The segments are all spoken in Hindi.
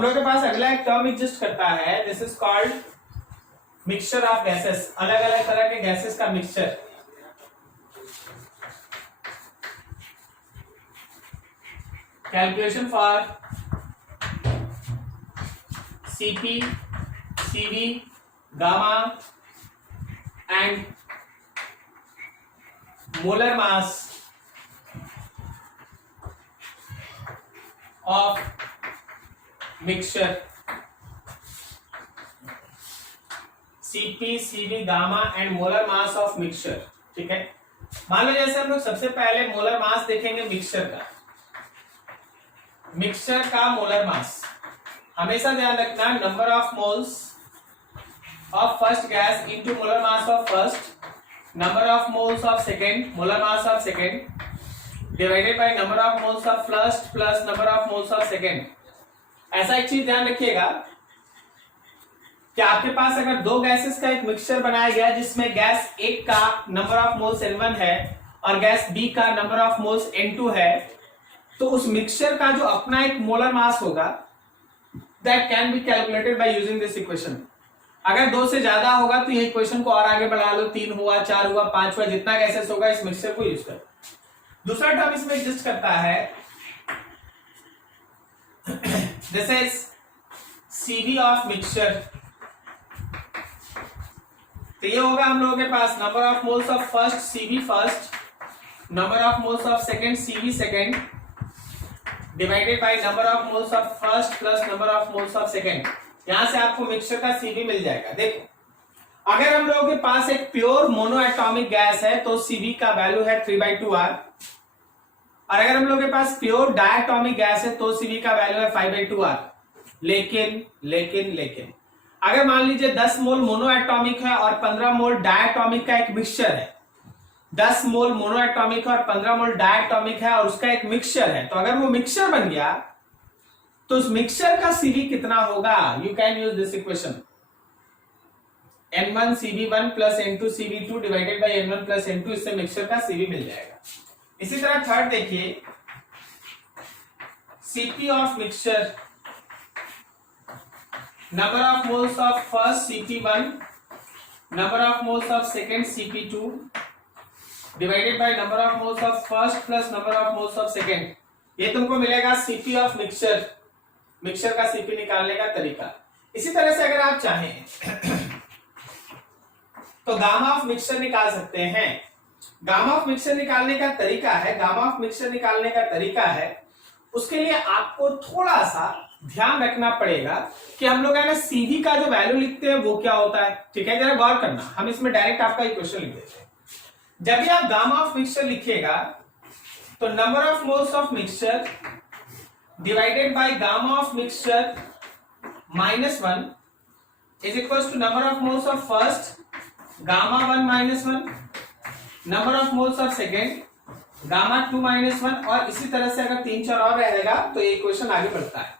हम लोग के पास अगला एक टर्म एग्जिस्ट करता है, this is called mixture of gases, अलग अलग तरह के गैसेस का mixture. Calculation for Cp, Cv, gamma and molar mass of mixture। Cp, Cv, gamma and molar mass of mixture। ठीक है, मान लो जैसे हम लोग सबसे पहले मोलर मास देखेंगे मिक्सचर का। मिक्सचर का मोलर मास हमेशा ध्यान रखना, number of moles of first gas into molar mass of first, number of moles of second, molar mass of second divided by number of moles of first plus number of moles of second. ऐसा एक चीज ध्यान रखिएगा कि आपके पास अगर दो गैसेस का एक मिक्सचर बनाया गया जिसमें गैस एक का नंबर ऑफ मोल्स N1 है और गैस बी का नंबर ऑफ मोल्स N2 है, तो उस मिक्सचर का जो अपना एक मोलर मास होगा that can be calculated by using this equation. अगर दो से ज्यादा होगा तो ये इक्वेशन को और आगे बढ़ा लो, 3 हुआ, 4 हुआ, 5 हुआ, जितना गैसेस होगा इस मिक्सचर को यूज करो। दूसरा टर्म इसमें एग्जिस्ट करता है, this is Cv of mixture. तो ये होगा हम लोगों के पास number of moles of first Cv first, number of moles of second Cv second divided by number of moles of first plus number of moles of second. यहां से आपको मिक्सचर का Cv मिल जाएगा। देखो अगर हम लोगों के पास एक प्योर मोनो एटॉमिक गैस है तो Cv का वैल्यू है 3/2R, और अगर हम लोगों के पास प्योर डायटॉमिक गैस है तो Cv का वैल्यू है 5/2R। लेकिन अगर मान लीजिए 10 मोल मोनो एटॉमिक है और 15 मोल डायटॉमिक का एक मिक्सचर है, 10 मोल मोनो एटॉमिक है और 15 मोल डायटॉमिक है और उसका एक मिक्सचर है, तो अगर वो मिक्सचर बन गया तो उस मिक्सचर का Cv कितना होगा? You can use this equation, N1 Cv1 plus N2 Cv2 divided by N1 plus N2, इससे मिक्सचर का Cv मिल जाएगा। इसी तरह थर्ड देखिए, Cp of mixture, number of moles of first Cp1, number of moles of second Cp2 divided by number of moles of first plus number of moles of second. ये तुमको मिलेगा Cp ऑफ मिक्सचर, मिक्सचर का Cp निकालने का तरीका। इसी तरह से अगर आप चाहें तो गामा ऑफ मिक्सचर निकाल सकते हैं। गामा ऑफ मिक्सचर निकालने का तरीका है, गामा ऑफ मिक्सचर निकालने का तरीका है, उसके लिए आपको थोड़ा सा ध्यान रखना पड़ेगा कि हम लोग है ना Cv का जो वैल्यू लिखते हैं वो क्या होता है। ठीक है, जरा गौर करना, हम इसमें डायरेक्ट आपका इक्वेशन लिख देते हैं। जब भी आप गामा ऑफ मिक्सचर लिखिएगा तो number of moles of mixture divided by gamma of mixture -1 is equal to number of moles of first gamma 1 -1, number of moles of second gamma 2 -1, और इसी तरह से अगर 3-4 और रहेगा तो ये इक्वेशन आगे बढ़ता है।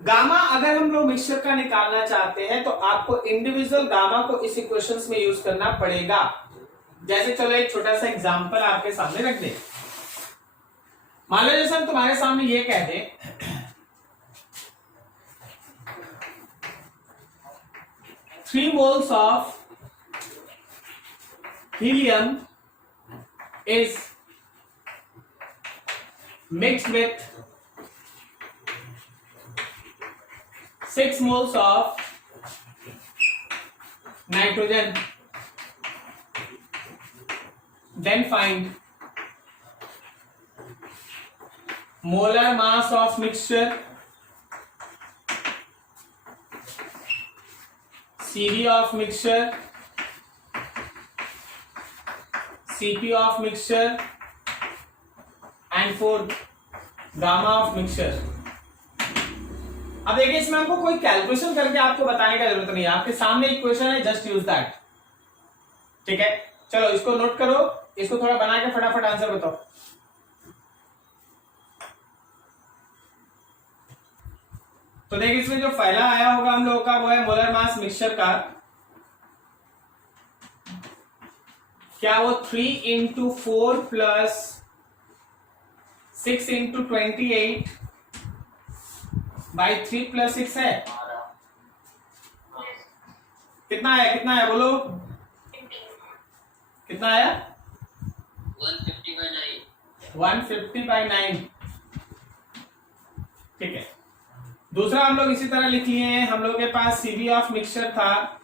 गामा अगर हम लोग मिक्सचर का निकालना चाहते हैं तो आपको इंडिविजुअल गामा को इस इक्वेशंस में यूज करना पड़ेगा। जैसे चलो एक छोटा सा एग्जांपल आपके सामने रख दे। मान लो जैसे हम तुम्हारे सामने ये कह दें 3 moles of helium is mixed with 6 moles of nitrogen, then find molar mass of mixture, Cv of mixture, Cp of mixture and fourth gamma of mixture। अब देखिए इसमें हमको कोई कैलकुलेशन करके आपको बताने का जरूरत नहीं है, आपके सामने इक्वेशन है, जस्ट यूज दैट। ठीक है, चलो इसको नोट करो, इसको थोड़ा बना के फटाफट आंसर बताओ। तो देखिए इसमें जो पहला आया होगा हम लोगों का वो है मोलर मास मिक्सचर का, क्या वो 3 × 4 + 6 × 28 बाई 3 प्लस 6 है। कितना है, कितना है बोलो, कितना आया? 150/9। ठीक है। दूसरा हम लोग इसी तरह लिख लिए हैं, हम लोग के पास सीबी ऑफ मिक्सचर था,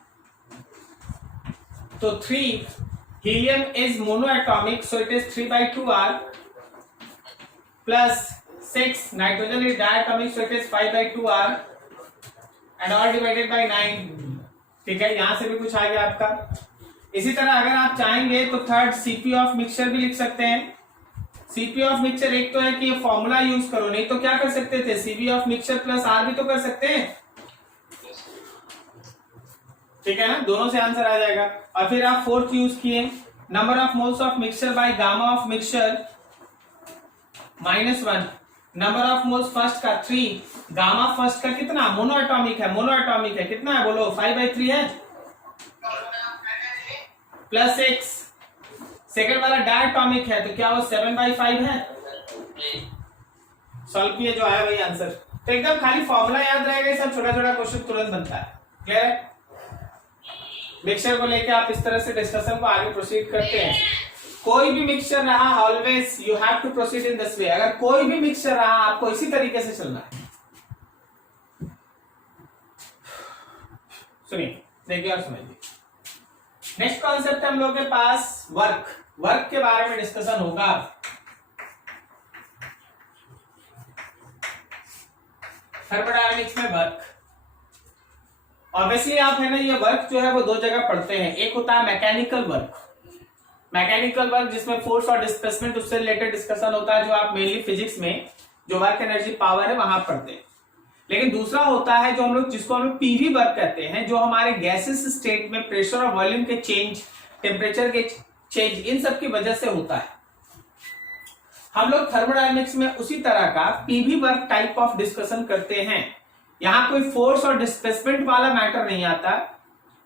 तो 3 helium is monoatomic, so it is 3/2r plus 6 nitrogen is diatomic, so it is 5/2r and all divided by 9। ठीक है, यहां से भी कुछ आ गया आपका। इसी तरह अगर आप चाहेंगे तो थर्ड सीपी ऑफ मिक्सचर भी लिख सकते हैं। सीपी ऑफ मिक्सचर एक तो है कि ये फॉर्मूला यूज करो, नहीं तो क्या कर सकते थे, CP of mixture plus R भी तो कर सकते हैं। ठीक है ना, दोनों से आंसर आ जाएगा। और फिर आप फोर्थ यूज किए, number of moles of mixture by gamma of mixture -1, number of moles first का 3, गामा फर्स्ट का कितना, मोनोएटॉमिक है, मोनोएटॉमिक है, कितना है बोलो, 5/3 है प्लस 6, सेकंड वाला डायटॉमिक है तो क्या वो 7/5 है। सॉल्व किए, जो आया वही आंसर। तो एकदम खाली फॉर्मूला याद रहेगा, सब छोटा छोटा क्वेश्चन तुरंत बनता है। क्लियर है? मिक्सचर को लेके आप इस तरह से डिस्कशन को आगे प्रोसीड करते हैं। कोई भी मिक्सचर रहा, always you have to proceed in this way. अगर कोई भी मिक्सचर रहा, आपको इसी तरीके से चलना है। सुनिए, देखिए और समझिए। नेक्स्ट कॉन्सेप्ट हम लोग के पास वर्क, वर्क के बारे में डिस्कशन होगा। थर्मोडायनामिक्स में वर्क, ऑब्वियसली आप है ना, ये वर्क जो है वो दो जगह पढ़ते हैं। एक होता है मैकेनिकल वर्क, मैकेनिकल वर्क जिसमें फोर्स और डिस्प्लेसमेंट उससे रिलेटेड डिस्कशन होता है, जो आप मेनली फिजिक्स में जो वर्क एनर्जी पावर है वहां पढ़ते हैं। लेकिन दूसरा होता है जो हम लोग, जिसको हम लोग पीवी वर्क कहते हैं, जो हमारे गैसेस स्टेट में प्रेशर और वॉल्यूम के चेंज, टेम्परेचर के चेंज, इन सब की वजह से होता है। हम लोग थर्मोडायनामिक्स में उसी तरह का PV work type of discussion करते हैं। यहां कोई फोर्स और डिस्प्लेसमेंट वाला मैटर नहीं आता,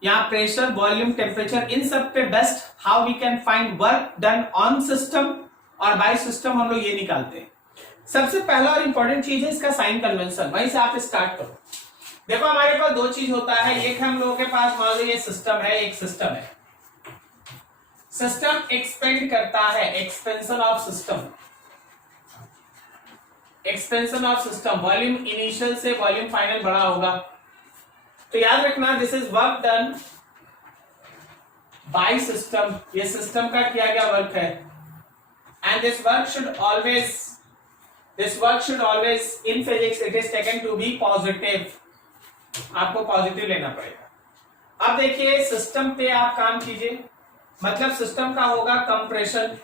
यहाँ प्रेशर, वॉल्यूम, टेम्परेचर, इन सब पे based how we can find work done on system और बाय सिस्टम, हम लोग ये निकालते हैं। सबसे पहला और इंपॉर्टेंट चीज है इसका साइन कन्वेंशन, वहीं से आप स्टार्ट करो। देखो हमारे पास दो चीज होता है, एक है हम लोगों के पास, मान लो ये सिस्टम है, एक सिस्टम है। सिस्टम एक्सपेंड करता है, expansion of system, expansion of system, volume initial से वॉल्यूम फाइनल बड़ा होगा। तो याद रखना, this is work done by system, ये सिस्टम का किया गया वर्क है। And this work should always, this work should always in physics it is taken to be positive, आपको पॉजिटिव लेना पड़ेगा। अब देखिए सिस्टम पे आप काम कीजिए, मतलब सिस्टम का होगा कंप्रेशन,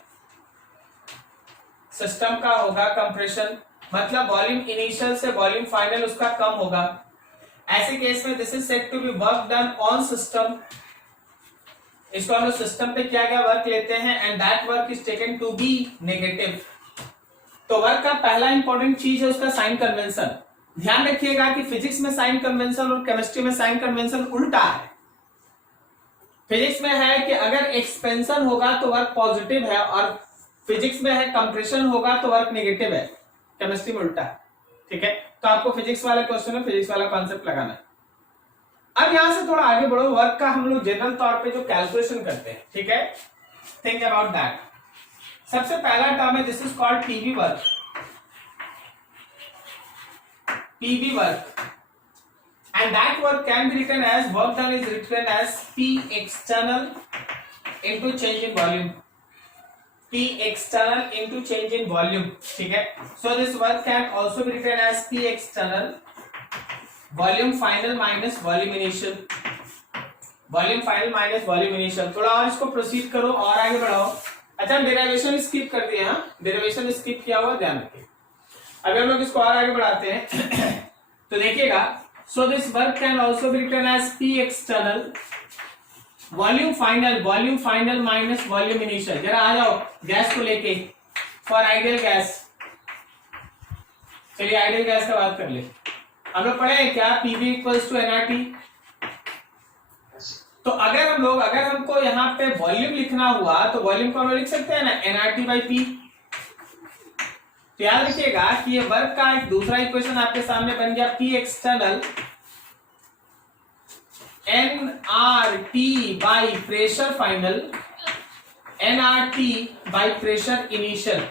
सिस्टम का होगा कंप्रेशन, मतलब वॉल्यूम इनिशियल से वॉल्यूम फाइनल उसका कम होगा। ऐसे केस में this is said to be work done on system, इसको हम लोग सिस्टम पे किया गया वर्क लेते हैं, and that work is taken to be negative. तो वर्क का पहला इंपॉर्टेंट चीज है उसका साइन कन्वेंशन। ध्यान रखिएगा कि फिजिक्स में साइन कन्वेंशन और केमिस्ट्री में साइन कन्वेंशन उल्टा है। फिजिक्स में है कि अगर एक्सपेंशन होगा तो वर्क पॉजिटिव है, और फिजिक्स में है कंप्रेशन होगा तो वर्क नेगेटिव है, केमिस्ट्री में उल्टा है। ठीक है, तो आपको फिजिक्स वाले क्वेश्चन में फिजिक्स वाला कॉन्सेप्ट लगाना है। अब यहां से थोड़ा आगे बढ़ो, वर्क का हम लोग जनरल तौर पे जो कैलकुलेशन करते हैं, ठीक है, थिंक अबाउट दैट। सबसे पहला टर्म है this is called PV work, PV work, and that work can be written as, work done is written as P external into change in volume, P external into change in volume। ठीक है, so this work can also be written as P external volume final minus volume initial, volume final minus volume initial। थोड़ा और इसको प्रोसीड करो और आगे बढ़ाओ। अच्छा, डेरिवेशन स्किप कर दिए, हाँ डेरिवेशन स्किप किया हुआ, ध्यान रखिए। अभी हम लोग इसको और आगे बढ़ाते हैं तो देखिएगा, so this work can also be written as P external volume final minus volume initial. जरा आ जाओ गैस को लेके, फॉर आइडियल गैस। चलिए आइडियल गैस का बात कर ले। हम लोग पढ़े क्या, PV इक्वल्स टू nRT। तो अगर हमको यहाँ पे वॉल्यूम लिखना हुआ तो वॉल्यूम को हम लिख सकते हैं ना, nRT by P। तो याद रखिएगा कि ये वर्क का एक दूसरा इक्वेशन आपके सामने बन गया, P external nRT by pressure final nRT by pressure initial,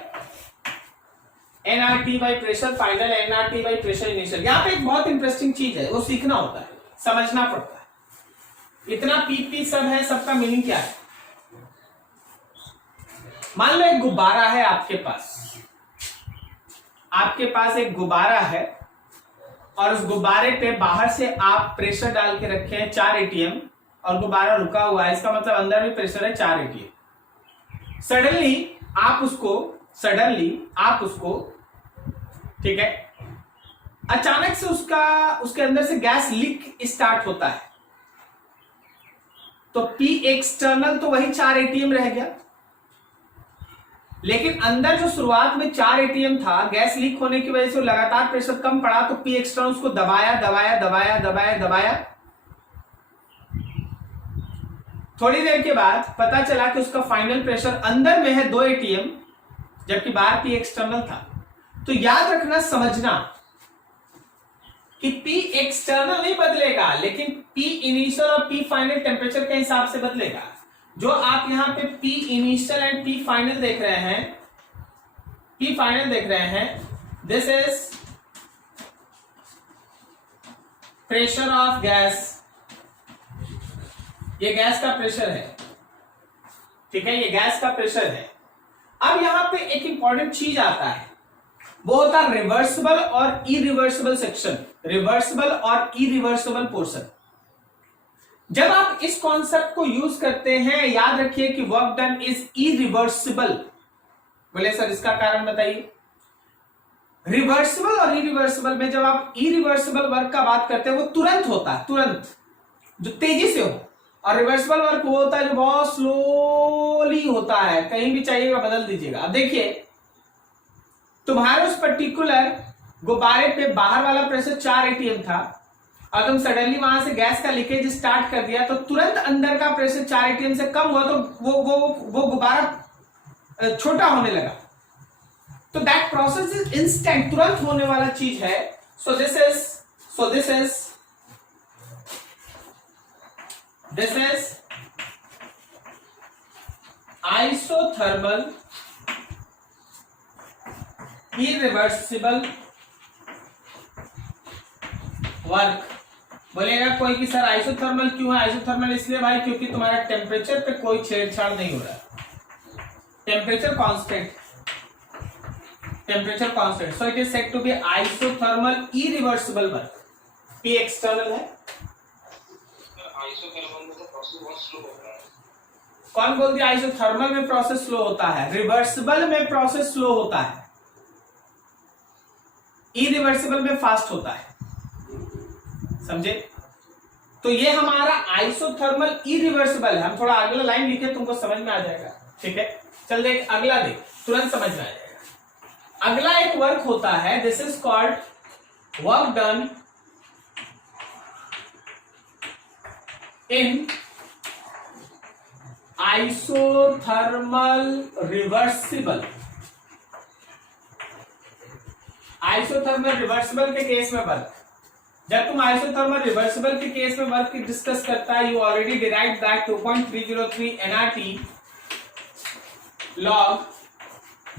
nRT by pressure final, nRT by pressure initial. यहां पे एक बहुत इंटरेस्टिंग चीज है, वो सीखना होता है, समझना पड़ता है। इतना पीपी सब है, सबका मीनिंग क्या है? मान लो एक गुब्बारा है आपके पास, आपके पास एक गुब्बारा है और उस गुब्बारे पे बाहर से आप प्रेशर डाल के रखे हैं 4 एटीएम और गुब्बारा रुका हुआ है, इसका मतलब अंदर भी प्रेशर है 4 एटीएम। सडनली आप उसको ठीक है, अचानक से उसके अंदर से गैस लीक स्टार्ट होता है, तो पी एक्सटर्नल तो वही 4 एटीएम रह गया, लेकिन अंदर जो शुरुआत में 4 एटीएम था, गैस लीक होने की वजह से लगातार प्रेशर कम पड़ा, तो पी एक्सटर्नल उसको दबाया। थोड़ी देर के बाद पता चला कि उसका फाइनल प्रेशर अंदर में है 2 एटीएम, जबकि बाहर पी एक्सटर्नल था। तो याद रखना, समझना कि पी एक्सटर्नल नहीं बदलेगा, लेकिन पी इनिशियल और पी फाइनल टेम्परेचर के हिसाब से बदलेगा। जो आप यहां पे P initial and P final देख रहे हैं, this is pressure of gas, ये गैस का प्रेशर है, ठीक है, ये गैस का प्रेशर है। अब यहां पे एक इंपॉर्टेंट चीज आता है, वो होता है रिवर्सिबल और इरिवर्सिबल सेक्शन, रिवर्सिबल और इरिवर्सिबल पोर्शन। जब आप इस कॉन्सेप्ट को यूज करते हैं, याद रखिए कि वर्क डन इज इरिवर्सिबल। बोले सर इसका कारण बताइए। रिवर्सिबल और इरिवर्सिबल में जब आप इरिवर्सिबल वर्क का बात करते हैं, वो तुरंत होता है, तुरंत, जो तेजी से हो, और रिवर्सिबल वर्क वो होता है जो बहुत स्लोली होता है, कहीं भी चाहिएगा बदल दीजिएगा। अब देखिए, तुम्हारे उस पर्टिकुलर गुब्बारे पे बाहर वाला प्रेशर 4 एटीएम था और तुम सडनली वहां से गैस का लीकेज स्टार्ट कर दिया, तो तुरंत अंदर का प्रेशर 4 एटीएम से कम हुआ, तो वो गुब्बारा छोटा होने लगा। तो दैट प्रोसेस इज इंस्टेंट, तुरंत होने वाला चीज है। So this is isothermal irreversible work. बोलेगा कोई कि सर आइसोथर्मल क्यों है? आइसोथर्मल इसलिए भाई क्योंकि तुम्हारा टेम्परेचर पे कोई छेड़छाड़ नहीं हो रहा, temperature constant, so it is said to be isothermal irreversible work. P external है। आइसोथर्मल में तो प्रोसेस बहुत स्लो होता है। कौन बोल दिया आइसोथर्मल में प्रोसेस स्लो होता है? रिवर्सिबल में प्रोसेस स्लो होता है, इरिवर्सिबल में फास्ट होता है, समझे? तो ये हमारा आइसोथर्मल इरिवर्सिबल है। हम थोड़ा अगला लाइन लिखे, तुमको समझ में आ जाएगा, ठीक है? चल देख अगला, देख तुरंत समझ में आ जाएगा। अगला एक वर्क होता है, this is called work done in isothermal reversible. Isothermal reversible के केस में वर्क, जब तुम आइसोथर्मल रिवर्सिबल के केस में वर्क डिस्कस करता है, you already derive that 2.303 nRT log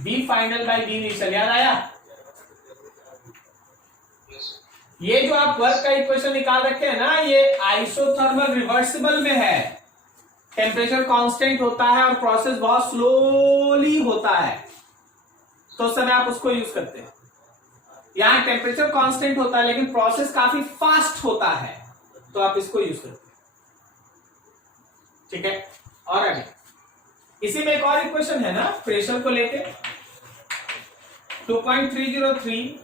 B final by B initial. याद आया? ये जो आप वर्क का इक्वेशन निकाल रखे हैं ना, ये आइसोथर्मल रिवर्सिबल में है, टेम्परेचर कांस्टेंट होता है और प्रोसेस बहुत स्लोली होता है, तो उस समय आप उसको यूज करते हैं। यहां टेम्परेचर कांस्टेंट होता है लेकिन प्रोसेस काफी फास्ट होता है, तो आप इसको यूज करते हैं, ठीक है? और आगे इसी में एक और इक्वेशन है ना प्रेशर को लेके, 2.303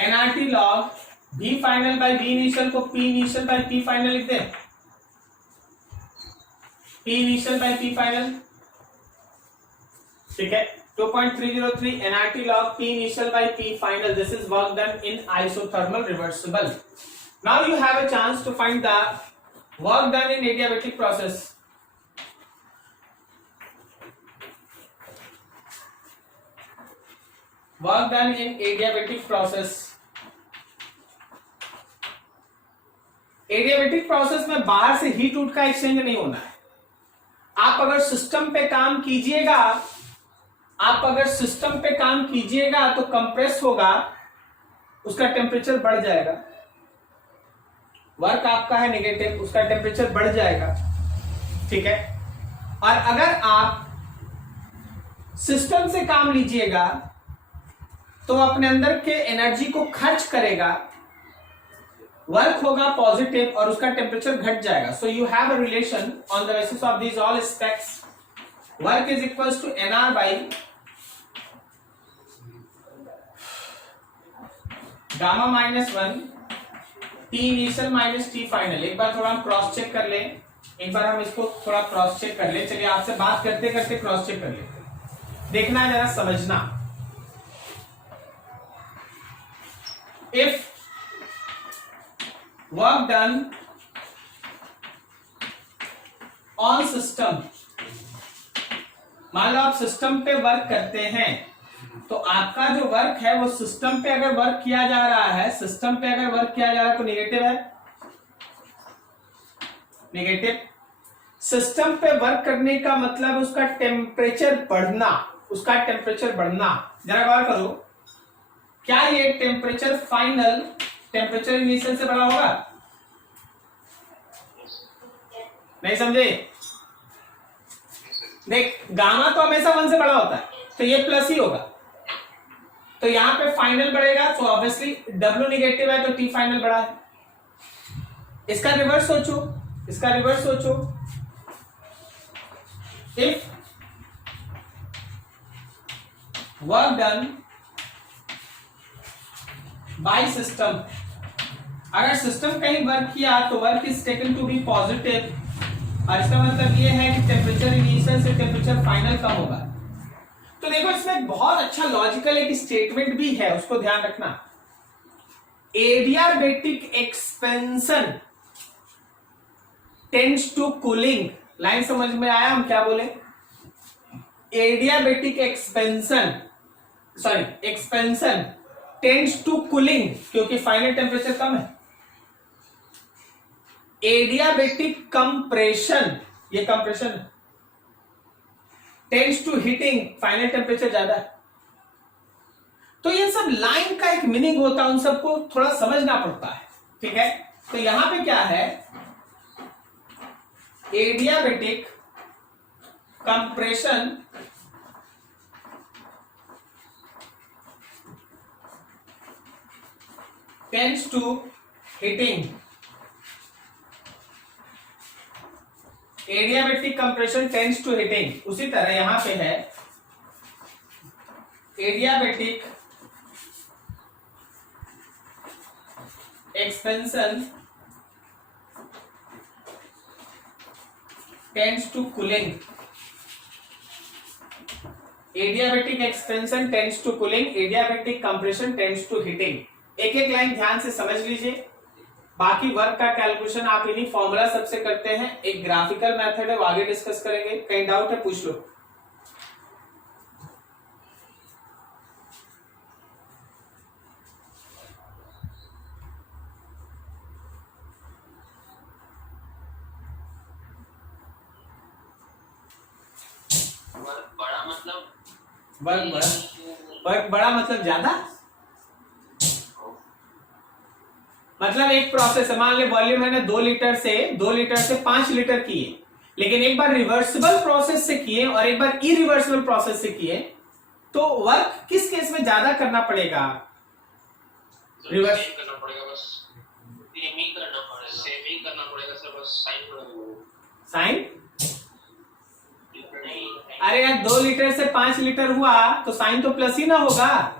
nRT log B final by B initial को P initial by P final लिखते हैं, P initial by P final, ठीक है? 2.303 nRT log P initial by P final. This is work done in isothermal reversible. Now you have a chance to find the work done in adiabatic process. Work done in adiabatic process. Adiabatic process में बाहर से हीट उट का एक्सचेंज नहीं होना है। आप अगर सिस्टम पे काम कीजिएगा तो कंप्रेस होगा, उसका टेम्परेचर बढ़ जाएगा। वर्क आपका है नेगेटिव, उसका टेम्परेचर बढ़ जाएगा, ठीक है। और अगर आप सिस्टम से काम लीजिएगा तो अपने अंदर के एनर्जी को खर्च करेगा, वर्क होगा पॉजिटिव और उसका टेम्परेचर घट जाएगा। So you have a relation on the basis of these all aspects. Work is equals to NR by gamma -1 T initial minus T final. एक बार थोड़ा हम क्रॉस चेक कर लें, एक बार हम इसको थोड़ा क्रॉस चेक कर ले। चलिए आपसे बात करते करते क्रॉस चेक कर लेते, देखना है, जरा समझना। If work done on system, मान लो आप सिस्टम पे वर्क करते हैं, तो आपका जो वर्क है वो सिस्टम पे अगर वर्क किया जा रहा है, सिस्टम पे अगर वर्क किया जा रहा है तो नेगेटिव है, नेगेटिव। सिस्टम पे वर्क करने का मतलब उसका टेम्परेचर बढ़ना, उसका टेम्परेचर बढ़ना। जरा गौर करो, क्या ये टेम्परेचर फाइनल टेम्परेचर इनिशियल से बड़ा होगा? नहीं समझे? देख, गामा तो हमेशा 1 से बड़ा होता है, तो ये प्लस ही होगा, तो यहां पे फाइनल बढ़ेगा, तो ऑब्वियसली W नेगेटिव है तो T फाइनल बड़ा है। इसका रिवर्स सोचो, इसका रिवर्स सोचो। If work done by system, अगर सिस्टम कहीं वर्क किया तो work is taken to be positive, और इसका मतलब ये है कि टेम्परेचर इनिशियल से टेम्परेचर फाइनल कम होगा। तो देखो, इसमें एक बहुत अच्छा लॉजिकल एक स्टेटमेंट भी है, उसको ध्यान रखना। Adiabatic expansion tends to cooling. Line समझ में आया हम क्या बोले? Adiabatic expansion tends to cooling, क्योंकि फाइनल टेम्परेचर कम है। एडियाबेटिक कंप्रेशन, ये कंप्रेशन है, tends to heating, final temperature ज्यादा है। तो ये सब लाइन का एक मीनिंग होता है, उन सबको थोड़ा समझना पड़ता है, ठीक है। तो यहां पे क्या है? Adiabatic compression tends to heating, adiabatic compression tends to heating. उसी तरह यहां पे है adiabatic expansion tends to cooling, adiabatic expansion tends to cooling, adiabatic compression tends to heating. एक एक लाइन ध्यान से समझ लीजिए। बाकी वर्क का कैलकुलेशन आप इन्हीं फॉर्मूला सबसे करते हैं, एक ग्राफिकल मेथड है, वो आगे डिस्कस करेंगे। कहीं डाउट है पूछ लो। वर्क बड़ा मतलब ज्यादा, मतलब एक प्रोसेस है, मान ले वॉल्यूम है ना 2 लीटर से 5 लीटर किए, लेकिन एक बार रिवर्सिबल प्रोसेस से किए और एक बार इरिवर्सिबल प्रोसेस से किए, तो वर्क किस केस में ज्यादा करना पड़ेगा? रिवर्स करना पड़ेगा, बस सेम ही करना पड़ेगा सर, बस साइन। अरे यार 2 लीटर से 5 लीटर हुआ तो साइन तो प्लस ही ना होगा।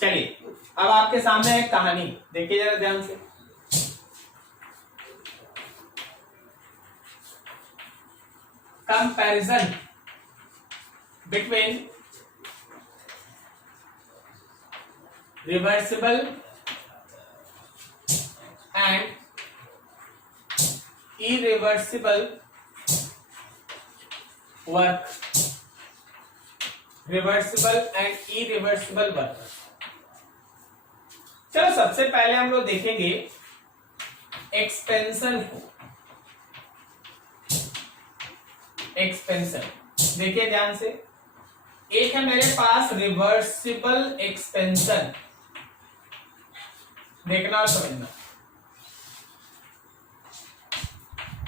चलिए अब आपके सामने एक कहानी देखिए जरा ध्यान से। Comparison between reversible and irreversible work, reversible and irreversible work. चलो सबसे पहले हम लोग देखेंगे एक्सपेंशन को। एक्सपेंशन देखिए ध्यान से, एक है मेरे पास रिवर्सिबल एक्सपेंशन, देखना और समझना।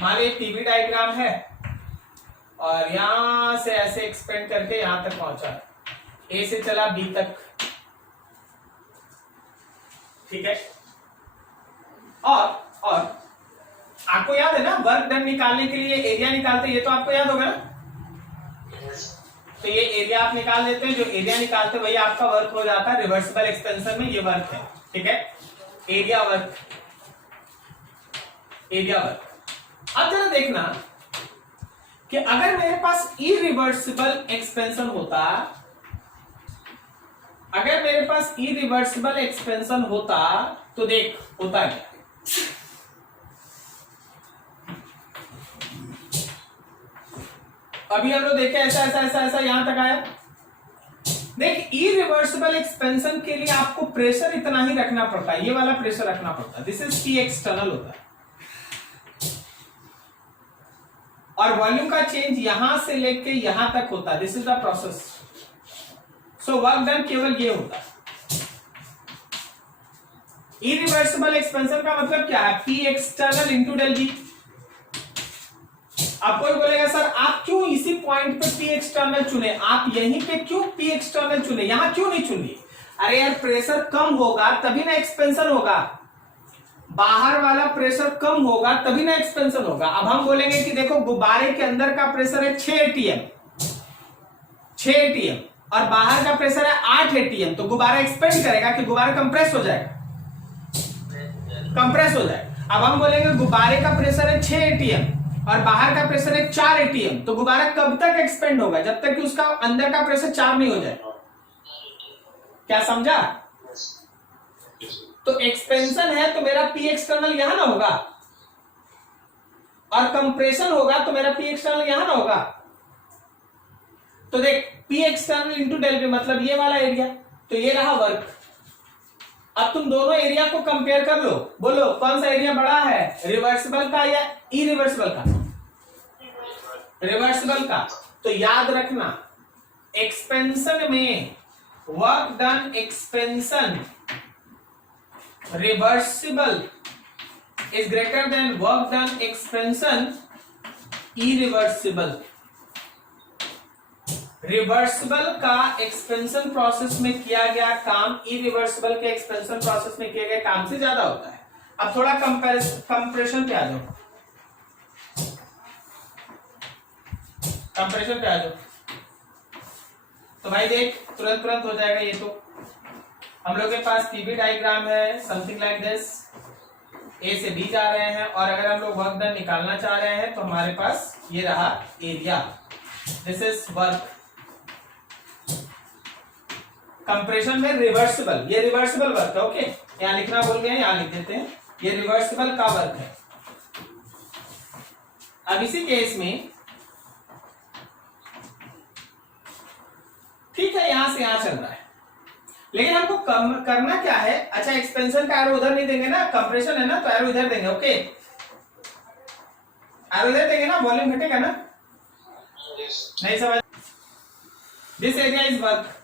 मान लीजिए टीवी डायग्राम है और यहां से ऐसे एक्सपेंड करके यहां तक पहुंचा, ए से चला बी तक, ठीक है। और आपको याद है ना वर्क डन निकालने के लिए एरिया निकालते, ये तो आपको याद होगा ना। तो ये एरिया आप निकाल देते हैं, जो एरिया निकालते वही आपका वर्क हो जाता है। रिवर्सिबल एक्सपेंशन में ये वर्क है, ठीक है। Area work, area work. अब जरा देखना कि अगर मेरे पास इरिवर्सिबल एक्सपेंशन होता, अगर मेरे पास इरिवर्सिबल एक्सपेंशन होता तो देख होता क्या। अभी हम लोग देखे ऐसा ऐसा ऐसा ऐसा यहां तक आया। देख इरिवर्सिबल एक्सपेंशन के लिए आपको प्रेशर इतना ही रखना पड़ता है, ये वाला प्रेशर रखना पड़ता है, दिस इज P एक्सटर्नल होता है। और वॉल्यूम का चेंज यहां से लेके यहां तक होता है, this is the process. So work done केवल ये होता है। इरिवर्सिबल एक्सपेंशन का मतलब क्या है, P external into del V। अब कोई बोलेगा सर आप क्यों इसी पॉइंट पे P एक्सटर्नल चुने, आप यहीं पे क्यों P एक्सटर्नल चुने, यहां क्यों नहीं चुन लिए। अरे यार प्रेशर कम होगा तभी ना एक्सपेंशन होगा, बाहर वाला प्रेशर कम होगा तभी ना एक्सपेंशन होगा। अब हम बोलेंगे कि देखो गुब्बारे के अंदर का प्रेशर है 6 atm, 6 atm और बाहर का प्रेशर है 8 atm, तो गुब्बारा एक्सपेंड करेगा कि गुब्बारा कंप्रेस हो जाएगा, कंप्रेस हो जाएगा। अब हम बोलेंगे गुब्बारे का प्रेशर है 6 atm और बाहर का प्रेशर है 4 atm, तो गुब्बारा कब तक एक्सपेंड होगा, जब तक कि उसका अंदर का प्रेशर 4 नहीं हो जाए। क्या समझा। तो एक्सपेंशन है तो मेरा P एक्सटर्नल यहां ना होगा, और कंप्रेशन होगा तो मेरा P एक्सटर्नल यहां ना होगा। तो देख P external into del V मतलब ये वाला एरिया, तो ये रहा वर्क। अब तुम दोनों एरिया को कंपेयर कर लो, बोलो कौन सा एरिया बड़ा है, रिवर्सिबल का या इरिवर्सिबल का। रिवर्सिबल का। तो याद रखना एक्सपेंशन में work done expansion reversible is greater than work done expansion irreversible. Reversible का एक्सपेंशन प्रोसेस में किया गया काम इरिवर्सिबल के एक्सपेंशन प्रोसेस में किए गए काम से ज्यादा होता है। अब थोड़ा कंप्रेशन पे आ जाओ, कंप्रेशन पे आ जाओ। तो भाई देख तुरंत तुरंत हो जाएगा। ये तो हम लोग के पास टीवी डायग्राम है समथिंग लाइक दिस, ए से बी जा रहे हैं, और अगर हम लोग वर्क डन निकालना चाह रहे हैं तो हमारे पास ये रहा area, this is work. Compression में रिवर्सिबल, ये रिवर्सिबल वर्क है, ओके। यहां लिखना भूल गए, यहां लिख देते हैं, ये रिवर्सिबल का वर्क है। अब इसी केस में ठीक है यहां से यहां चल रहा है, लेकिन हमको कम करना क्या है। अच्छा एक्सपेंशन का एरो उधर नहीं देंगे ना, कंप्रेशन है ना तो एरो इधर देंगे, ओके। एरो इधर देंगे ना, वॉल्यूम घटेगा ना, नहीं समझ। This area is work.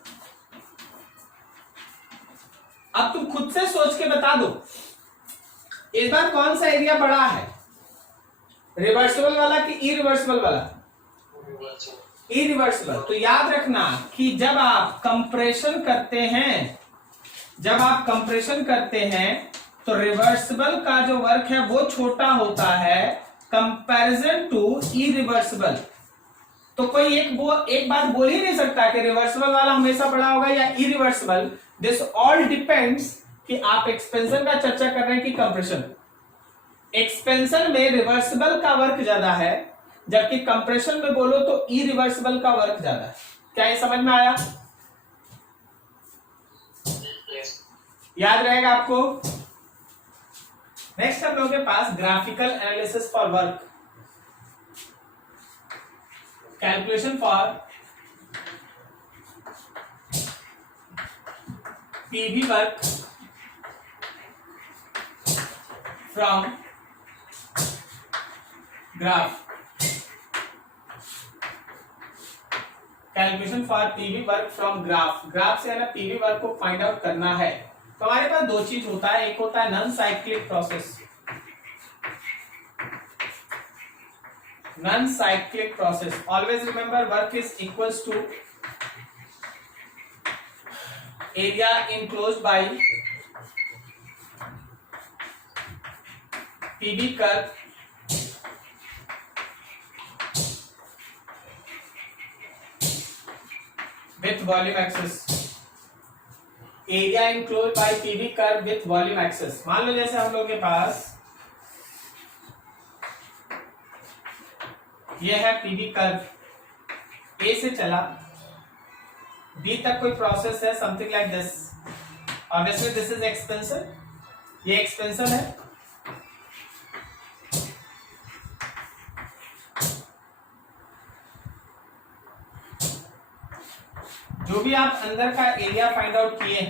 अब तुम खुद से सोच के बता दो इस बार कौन सा एरिया बड़ा है, रिवर्सिबल वाला कि इरिवर्सिबल वाला। इरिवर्सिबल। तो याद रखना कि जब आप कंप्रेशन करते हैं, जब आप कंप्रेशन करते हैं तो रिवर्सिबल का जो वर्क है वो छोटा होता है कंपैरिजन टू इरिवर्सिबल। तो कोई एक बात बोल ही नहीं सकता कि रिवर्सिबल वाला हमेशा बड़ा होगा या इरिवर्सिबल। दिस ऑल डिपेंड्स कि आप एक्सपेंशन का चर्चा कर रहे हैं कि कंप्रेशन। एक्सपेंशन में रिवर्सिबल का वर्क ज्यादा है, जबकि कंप्रेशन में बोलो तो इरिवर्सिबल का वर्क ज्यादा है। क्या ये समझ में आया, याद रहेगा आपको। नेक्स्ट हम लोगों के पास graphical analysis for work. Calculation for PV work from graph, calculation for PV work from graph, graph से है ना पीवी वर्क को फाइंड आउट करना है। तो हमारे पास दो चीज होता है, एक होता है non cyclic process, non cyclic process, always remember work is equals to area enclosed by PV curve with volume axis, area enclosed by PV curve with volume axis। मान लो जैसे हम लोग के पास ये है PV कर्व, A से चला B तक कोई प्रोसेस है something like this, obviously this is expansion, ये एक्सपेंशन है, जो भी आप अंदर का एरिया फाइंड आउट किए,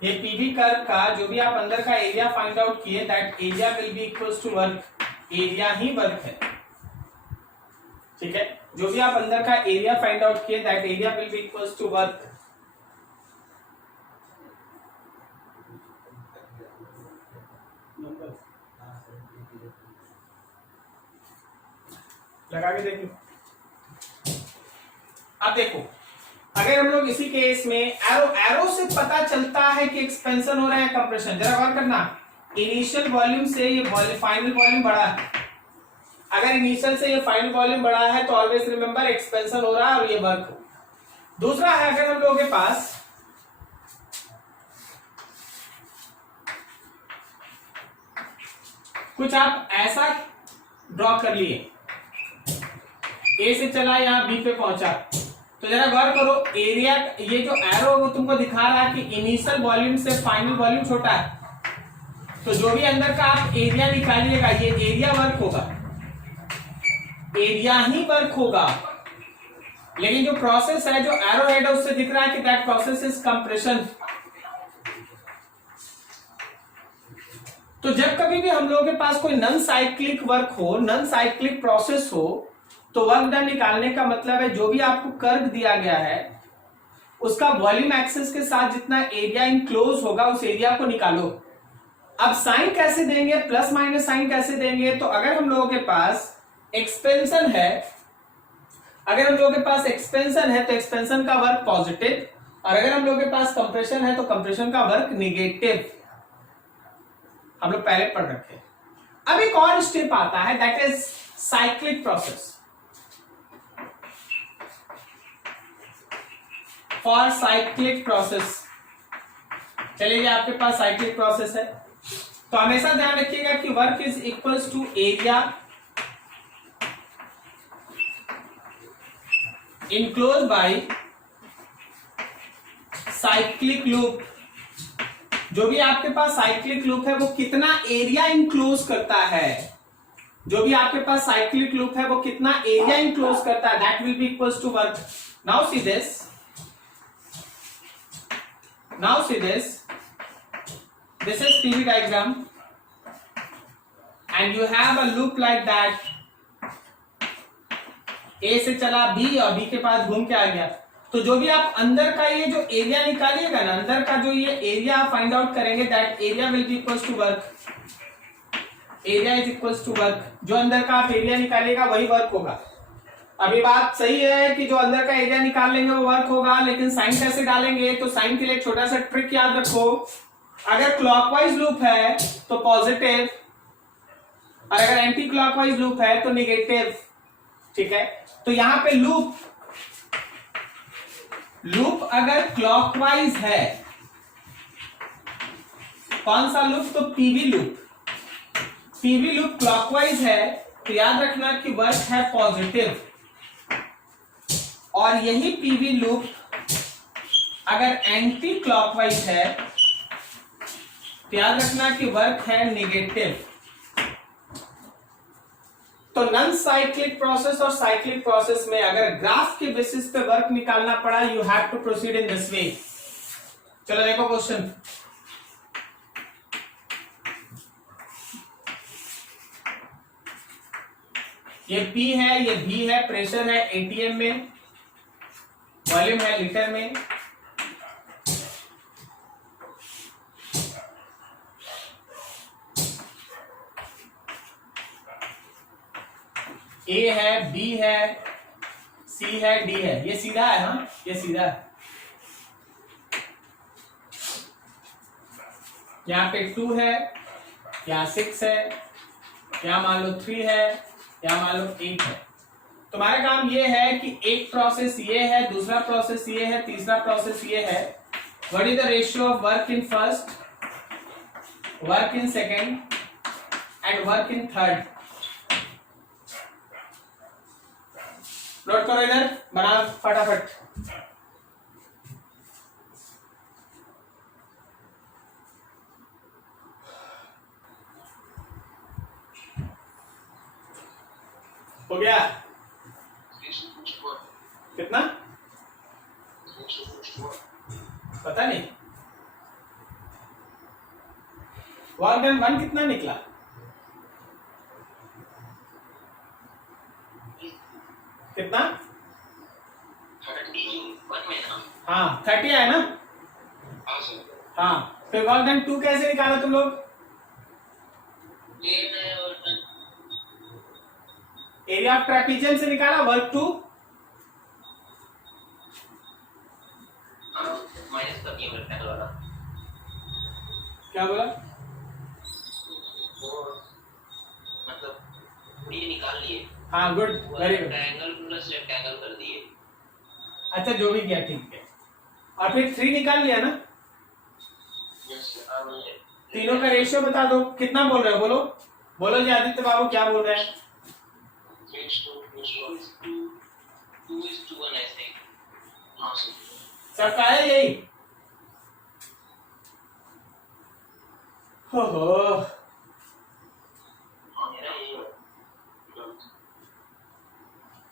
ये पीवी कर्व का जो भी आप अंदर का एरिया फाइंड आउट किए, that area will be equals to work, area ही वर्क है, ठीक है। जो भी आप अंदर का एरिया फाइंड आउट किए, that area will be equals to work. लगा के देखिए। अब देखो, अगर हम लोग इसी केस में एरो से पता चलता है कि एक्सपेंशन हो रहा है कंप्रेशन, जरा गौर करना, इनिशियल वॉल्यूम से ये फाइनल वॉल्यूम बढ़ा है, अगर इनिशियल से ये फाइनल वॉल्यूम बढ़ा है तो ऑलवेज रिमेंबर एक्सपेंशन हो रहा है और ये वर्क। दूसरा है, अगर हम लोगों के पास कुछ आप ऐसा ड्रॉ कर लिए, ए से चला यहां बी पे पहुंचा, तो जरा गौर करो, एरिया ये जो एरो वो तुमको दिखा रहा है कि इनिशियल वॉल्यूम से फाइनल वॉल्यूम छोटा है, तो जो भी अंदर का आप एरिया निकालिएगा ये एरिया वर्क होगा, एरिया ही वर्क होगा। लेकिन जो प्रोसेस है, जो एरो हेड है, उससे दिख रहा है कि दैट प्रोसेस इज कंप्रेशन। तो जब कभी भी हम लोगों के पास कोई नॉन साइक्लिक वर्क हो, नॉन साइक्लिक प्रोसेस हो, तो वर्क डन निकालने का मतलब है जो भी आपको कर्व दिया गया है उसका वॉल्यूम एक्सिस के साथ जितना एरिया इनक्लोज होगा उस एरिया को निकालो। अब साइन कैसे देंगे, प्लस माइनस साइन कैसे देंगे, तो अगर हम लोगों के पास एक्सपेंशन है, अगर हम लोगों के पास एक्सपेंशन है तो एक्सपेंशन का वर्क पॉजिटिव, और अगर हम लोगों के पास कंप्रेशन है तो कंप्रेशन का वर्क निगेटिव, हम लोग पहले पढ़ रखे। अब एक और स्टेप आता है, that is cyclic process. For cyclic process, चलिए आपके पास साइक्लिक प्रोसेस है, तो हमेशा ध्यान रखिएगा कि work is equals to area enclose by cyclic loop. जो भी आपके पास साइक्लिक लूप है वो कितना एरिया इनक्लोज करता है, जो भी आपके पास साइक्लिक लूप है वो कितना एरिया इनक्लोज करता है, that will be equals to work. Now see this, now see this is PV diagram and you have a loop like that, A से चला B और B के पास घूम के आ गया, तो जो भी आप अंदर का ये जो एरिया निकालिएगा ना, अंदर का जो ये एरिया आप फाइंड आउट करेंगे, that area will be equals to work, area is equals to work. जो अंदर का आप एरिया निकालिएगा वही वर्क होगा। अभी बात सही है कि जो अंदर का एरिया निकाल लेंगे वो वर्क होगा, लेकिन साइन कैसे डालेंगे, तो साइन के लिए एक छोटा सा ट्रिक याद रखो, अगर क्लॉकवाइज लूप है तो पॉजिटिव और अगर एंटी क्लॉकवाइज लूप है तो निगेटिव, ठीक है। तो यहां पे लूप अगर क्लॉकवाइज है, कौन सा लूप, तो PV loop, PV loop clockwise है, तो याद रखना कि वर्क है पॉजिटिव, और यही पीवी लूप अगर एंटी क्लॉकवाइज है तो याद रखना कि वर्क है नेगेटिव। तो नॉन साइक्लिक प्रोसेस और साइक्लिक प्रोसेस में अगर ग्राफ के बेसिस पे वर्क निकालना पड़ा, you have to proceed in this way. चलो देखो क्वेश्चन। ये P है, ये V है, प्रेशर है ATM में, वॉल्यूम है लीटर में, A है, B है, C है, D है। ये सीधा है, हाँ ये सीधा है। यहाँ पे 2 है, यहाँ 6 है, यहाँ मान लो 3 है, यहाँ मान लो 8 है। तुम्हारा काम ये है कि एक प्रोसेस ये है, दूसरा प्रोसेस ये है, तीसरा प्रोसेस ये है। What is the ratio of work in first, work in second and work in third. Note करो इधर, बना फटाफट। हो गया? कितना पता नहीं। वर्क डन 1 कितना निकला? कितना? 31 हाँ 30 है ना? हाँ, फिर वर्क डन 2 कैसे निकाला तुम लोग? एरिया ऑफ ट्रेपीजियम से निकाला वर्क 2। माइनस कर दिया मेरे पहले वाला। क्या बोला? मतलब ये निकाल लिए। हाँ good, very good. Triangle plus rectangle कर दिए। अच्छा जो भी किया ठीक है। और फिर 3 निकाल लिया ना? तीनों का रेशियो बता दो, कितना बोल रहे हो? बोलो बोलो जी आदित्य बाबू, क्या बोल रहे हैं? 2:1 ऐसे। हाँ सर। सबका है यही? हो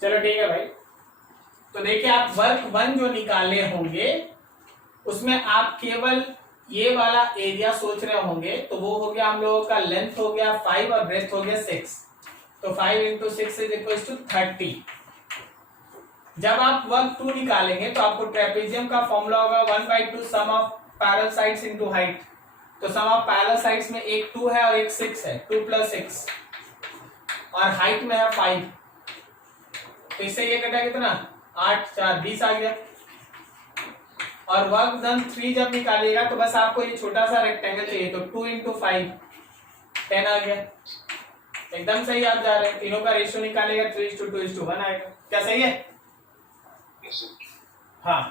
चलो ठीक है भाई। तो देखिए आप वर्क 1 जो निकाले होंगे उसमें आप केवल ये वाला एरिया सोच रहे होंगे, तो वो हो गया हम लोगों का लेंथ हो गया 5 और ब्रेथ हो गया 6। तो 5 into 6 इज इक्वल टू 30। जब आप वर्क 2 निकालेंगे तो आपको ट्रेपेजियम का फॉर्मूला होगा 1/2 sum of parallel sides into height. तो सम ऑफ पैरेलल साइड्स में एक 2 है और एक 6 है, 2 + 6, और हाइट में है 5। तो इससे ये कटा कितना? 8 4 20 आ गया। और वर्क डन 3 जब निकालिएगा तो बस आपको ये छोटा सा रेक्टेंगल चाहिए, तो 2 into 5 10 आ गया। एकदम सही आप जा रहे हैं। तीनों का रेशियो निकालेगा 3:2:1 आएगा। क्या सही है? हाँ,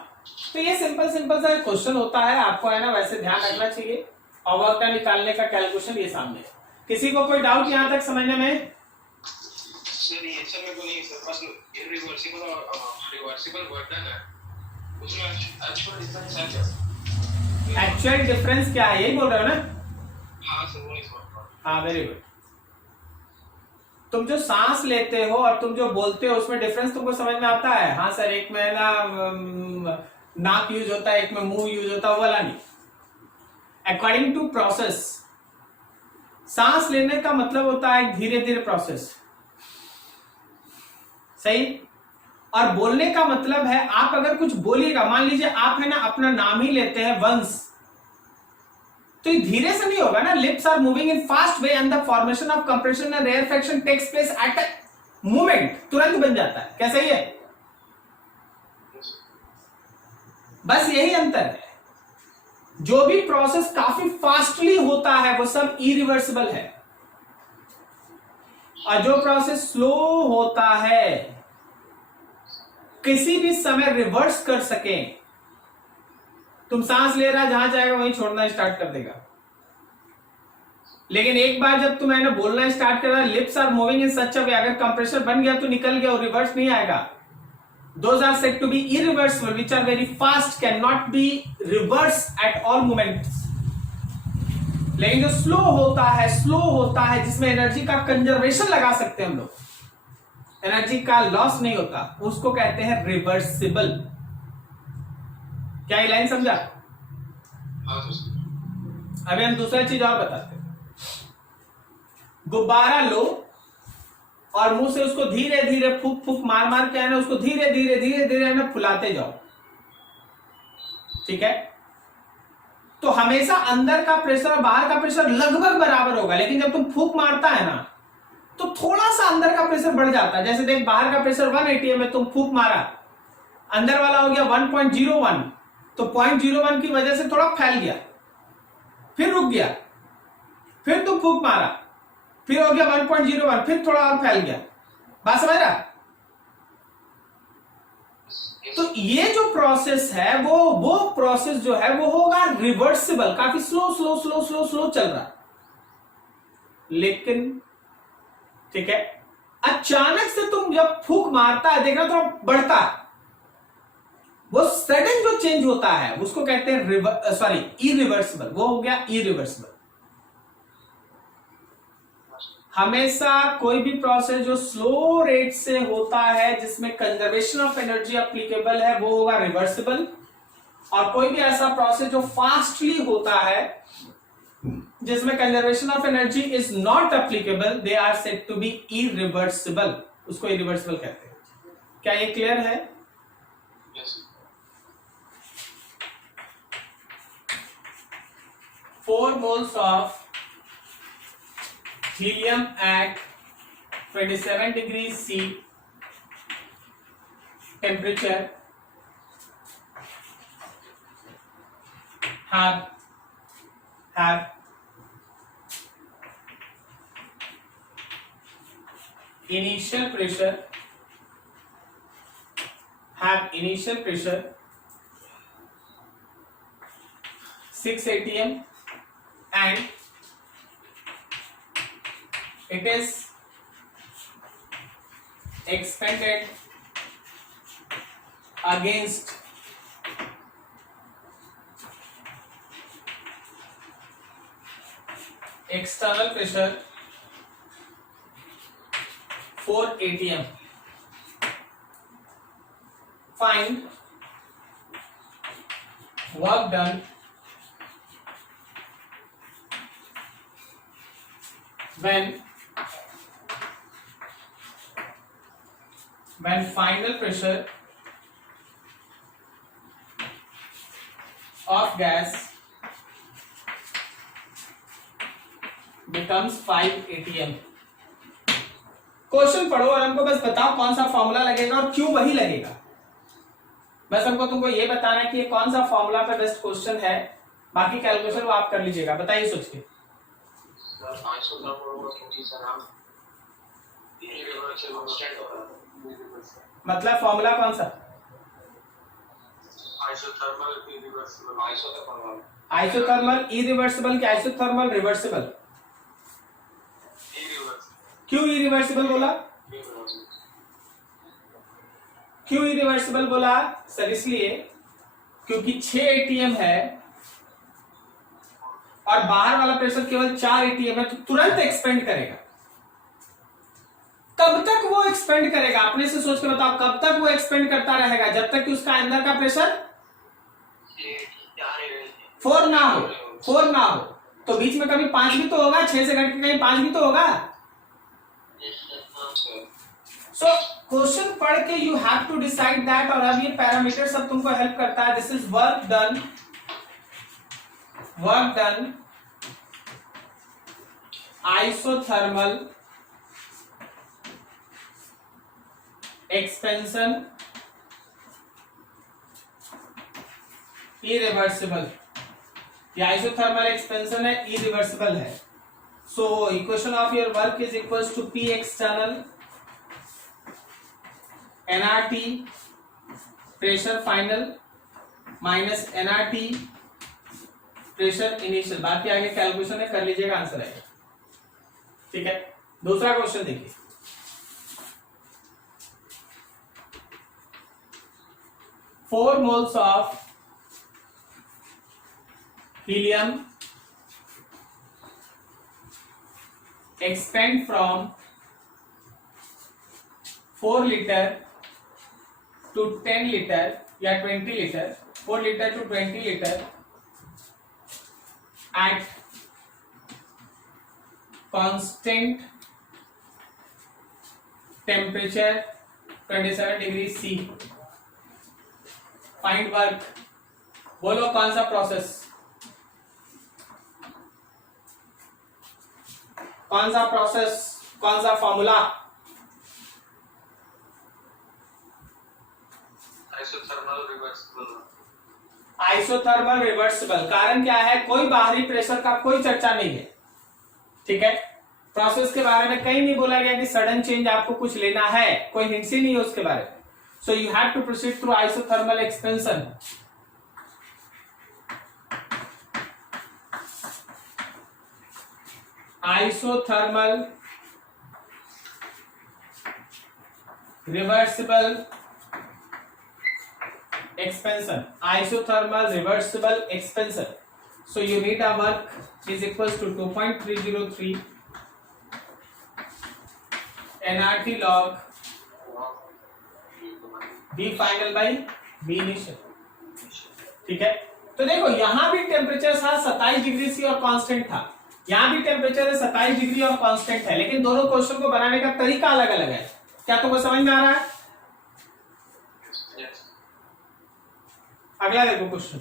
तो ये सिंपल सा क्वेश्चन होता है, आपको है ना वैसे ध्यान रखना चाहिए। और वर्क डन निकालने का कैलकुलेशन ये सामने है। किसी को कोई डाउट यहाँ तक समझने में? सर ये सब में तो नहीं सर, बस रिवर्सिबल वर्क डन है, उसमें एक्चुअल डिफरेंस है क्या? एक्चुअल डिफरेंस क्या है, यही बोल रहे हो ना? हाँ सर, वो नहीं समझ पा रहा। हाँ वेरी गुड। तुम जो सांस लेते हो और तुम जो बोलते हो उसमें डिफरेंस तुमको समझ में आता है? हाँ सर, एक में ना नाक यूज होता है, एक में मुंह यूज होता है, वो वाला नहीं। अकॉर्डिंग टू प्रोसेस, सांस लेने का मतलब होता है धीरे धीरे प्रोसेस, सही। और बोलने का मतलब है आप अगर कुछ बोलिएगा, मान लीजिए आप है ना अपना नाम ही लेते हैं वंश, तो ये धीरे से नहीं होगा ना। Lips are moving in fast way and the formation of compression and rarefaction takes place at a moment, तुरंत बन जाता है। क्या सही है? बस यही अंतर है। जो भी प्रोसेस काफी फास्टली होता है वो सब इरिवर्सिबल है, और जो प्रोसेस स्लो होता है किसी भी समय रिवर्स कर सके। तुम सांस ले रहा, जहां जाएगा वहीं छोड़ना स्टार्ट कर देगा। लेकिन एक बार जब तुम है ना बोलना स्टार्ट कर रहा, लिप्स आर मूविंग इन सच अ वे, अगर कंप्रेशर बन गया तो निकल गया और रिवर्स नहीं आएगा। Those are said to be irreversible, which are very fast, cannot be reversed at all moments. लेकिन जो स्लो होता है जिसमें एनर्जी का कंजर्वेशन लगा सकते हैं हम लोग, एनर्जी का लॉस नहीं होता, उसको कहते हैं रिवर्सिबल। क्या ये लाइन समझा? हाँ सर। अभी हम दूसरा चीज और बताते हैं। गुब्बारा लो और मुंह से उसको धीरे धीरे फूक फूक मार मार के आना, उसको धीरे धीरे धीरे धीरे ना फुलाते जाओ, ठीक है? तो हमेशा अंदर का प्रेशर और बाहर का प्रेशर लगभग बराबर होगा, लेकिन जब तुम फूक मारता है ना तो थोड़ा सा अंदर का प्रेशर बढ़ जाता है। जैसे देख, बाहर का प्रेशर 180 में तुम फूक मारा, अंदर वाला हो गया 1.01, तो 0.01 की वजह से थोड़ा फैल गया, फिर रुक गया, फिर तुम फूक मारा, फिर हो गया 1.01, फिर थोड़ा और फैल गया। बात समझ रहा? तो ये जो प्रोसेस है वो प्रोसेस जो है वो होगा रिवर्सिबल। काफी slow slow slow slow slow चल रहा है, लेकिन ठीक है, अचानक से तुम जब फूक मारता है, देखना थोड़ा बढ़ता है, वो सडन जो चेंज होता है उसको कहते हैं इरिवर्सिबल। वो हो गया इरिवर्सिबल। हमेशा कोई भी प्रोसेस जो स्लो रेट से होता है, जिसमें कंजर्वेशन ऑफ एनर्जी एप्लीकेबल है, वो होगा रिवर्सिबल। और कोई भी ऐसा प्रोसेस जो फास्टली होता है, जिसमें conservation of energy is not applicable, they are said to be irreversible, उसको इरिवर्सिबल कहते हैं। क्या ये क्लियर है? Yes. 4 moles of helium at 27 degrees C temperature have initial pressure 6 atm and it is expanded against external pressure 4 atm. Find work done when final pressure of gas becomes 5 atm. Question पढ़ो और हमको बस बताओ कौन सा फॉर्मूला लगेगा और क्यों वही लगेगा। बस हमको तुमको ये बताना है कि ये कौन सा फॉर्मूला पे बेस्ट क्वेश्चन है, बाकी कैलकुलेशन वो आप कर लीजिएगा। बताइए सोच के। मतलब फॉर्मूला कौन सा? आइसोथर्मल इरिवर्सिबल कि आइसोथर्मल रिवर्सिबल? क्यों इरिवर्सिबल बोला? क्यों इरिवर्सिबल बोला सर? इसलिए क्योंकि 6 एटीएम है और बाहर वाला प्रेशर केवल 4 एटीएम है, तो तुरंत एक्सपेंड करेगा। कब तक वो एक्सपेंड करेगा? अपने से सोच कर बताओ, कब तक वो एक्सपेंड करता रहेगा? जब तक कि उसका अंदर का प्रेशर 4 ना हो। तो बीच में कभी 5 भी तो होगा, 6 से घट के कहीं 5 भी तो होगा। सो क्वेश्चन पढ़ के you have to decide that. और अब ये पैरामीटर सब तुमको हेल्प करता है। This is work done isothermal expansion irreversible. ये आइसोथर्मल एक्सपेंशन है, इरिवर्सिबल है। So equation of your work is equals to P external nRT pressure final minus nRT pressure initial. बाकी आगे कैलकुलेशन में कर लीजिएगा, आंसर आएगा। ठीक है, दूसरा क्वेश्चन देखिए। Four moles of helium expand from 4 litre to 10 litre या 20 litre, 4 litre to 20 litre at constant temperature 27 degree C. Find work. बोलो कौन सा प्रोसेस, कौन सा प्रोसेस, कौन सा formula? Isothermal reversible. Isothermal reversible. कारण क्या है, कोई बाहरी प्रेशर का कोई चर्चा नहीं है. ठीक है, प्रोसेस के बारे में कहीं नहीं बोला गया कि सडन चेंज आपको कुछ लेना है, कोई हिंट ही नहीं है उसके बारे में. So you have to proceed through isothermal expansion. Isothermal reversible expansion, isothermal reversible expansion. So you need a work is equals to 2.303 nRT log V final by V initial. ठीक है, तो देखो यहां भी टेम्परेचर था 27 डिग्री सी और कांस्टेंट था, यहां भी टेम्परेचर है 27 डिग्री और कांस्टेंट है, लेकिन दोनों क्वेश्चन को बनाने का तरीका अलग अलग है. क्या तुमको समझ में आ रहा है? अगला देखो question.